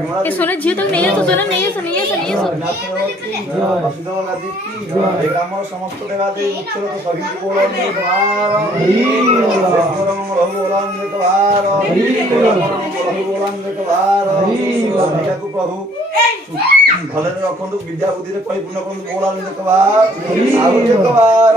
ये सोने झियो तो नहीं है तो सोने नहीं है नहीं है नहीं है আমার সমস্ত দেবাদে উচ্চর তো সবই বলন দেবার বলন দেবার বলন দেবার এটাকে প্রভু ভলে রখন্তু বিদ্যা বুদ্ধিরে পরিপূর্ণ করন্তু বলন দেবার আর দেবার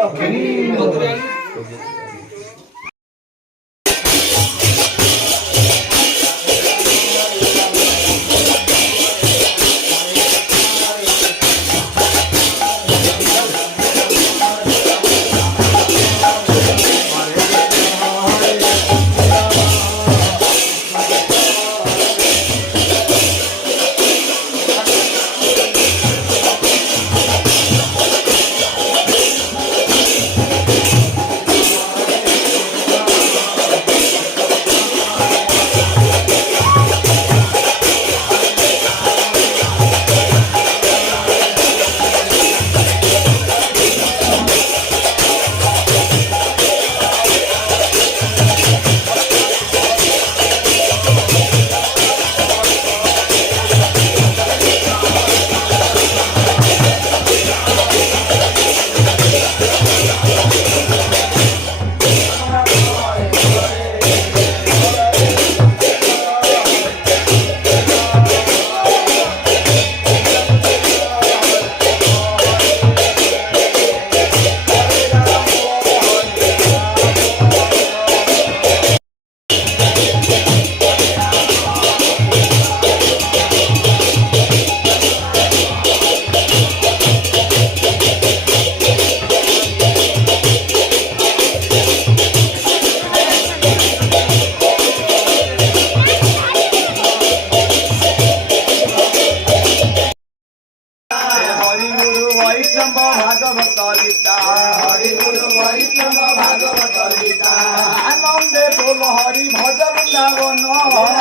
আনন্দে বল হরি ভজ বৃন্দাবন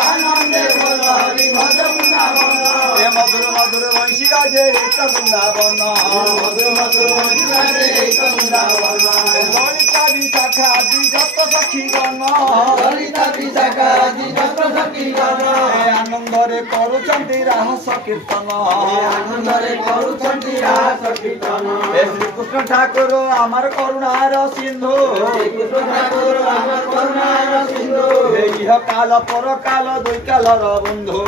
আনন্দে বল হরি ভজ বৃন্দাবন এ মধুর মধুর বংশী রাজে এক বৃন্দাবন মধুর মধুর বংশী রাজে এক বৃন্দাবন ললিতা বিশাখা আদি যত সখীগণ ললিতা বিশাখা আদি যত সখীগণ আনন্দরে করুচন্তি রাস কীর্তন আনন্দরে করুচন্তি রাস কীর্তন হে শ্রীকৃষ্ণ ঠাকুর আমার করুণার সিন্ধু শ্রীকৃষ্ণ ঠাকুর আমার করুণার সিন্ধু ইহ কাল পর কাল দুই কালর বন্ধু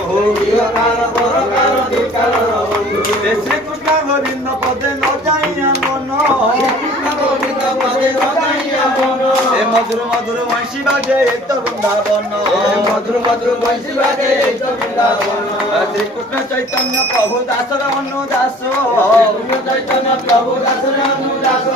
ইহ কাল পর কাল দুই কালর বন্ধু হে শ্রীকৃষ্ণ গোবিন্দ পদে ন যাইয়া মন শ্রীকৃষ্ণ গোবিন্দ পদে ন যাইয়া মন হে মধুর মধুর বংশী বাজে এক বৃন্দাবন মধুর মধুর বংশী বাজে এক বৃন্দাবন শ্রীকৃষ্ণ চৈতন্য প্রভু দাসর অনুদাস শ্রীকৃষ্ণ চৈতন্য প্রভু দাসর অনুদাস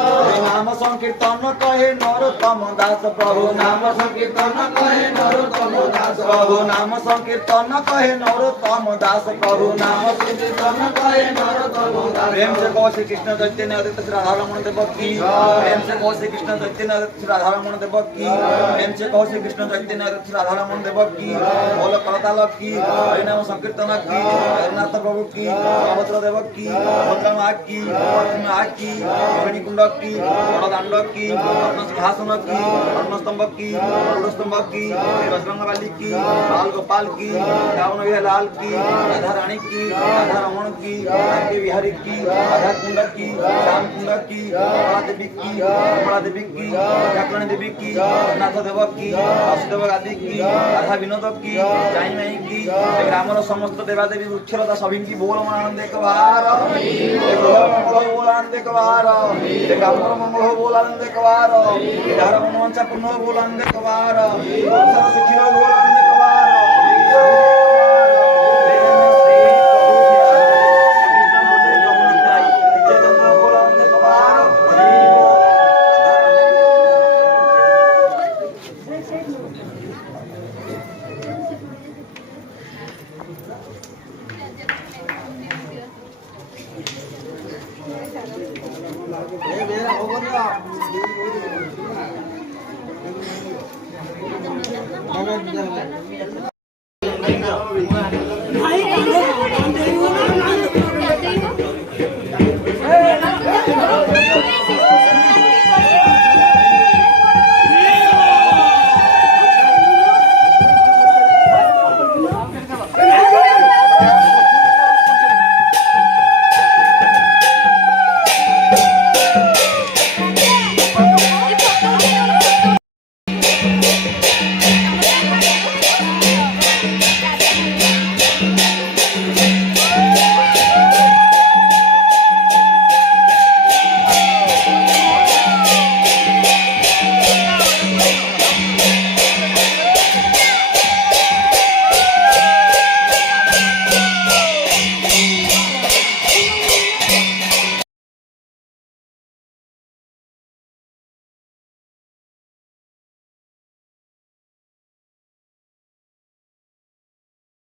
নাম সংকীর্তন কহে নরোত্তম দাস প্রভু নাম সংকীর্তন কহে নরোত্তম দাস প্রভু নাম সংকীর্তন কহে নরোত্তম দাস প্রভু নাম সংকীর্তন কহে নরোত্তম দাস প্রেম से कहो श्री कृष्ण चैतन्य अद्वैत श्री राधा रमण देव की प्रेम से कहो श्री कृष्ण चैतन्य अद्वैत श्री राधा रमण देव की प्रेम से कहो श्री कृष्ण चैतन्य अद्वैत श्री राधा रमण देव की बोल करताल की हरि नाम संकीर्तन की जगन्नाथ प्रभु की बलभद्र देव की भद्रमा की लक्ष्मी की मणिकुंड की बड़दांड की रत्न सिंहासन की रत्नस्तंभ की स्तंभ की बजरंगबली की लाल गोपाल की रावण लाल की राधा रानी की राधा रमण की राधे बिहारी की राधा कुंड की श्याम कुंड की कमला देवी की कमला देवी की ठाकुरानी देवी की नाथ देव की वासुदेव गादी की राधा विनोद की जाई माई की ग्रामर समस्त देवादेवी वृक्षलता सभी की बोल आनंद एक बार मंगल बोल आनंद एक बार ग्रामर मंगल बोल आनंद एक बार धर्म मनोवांछा पूर्ण बोल आनंद एक बार सुखी बोल आनंद एक बार।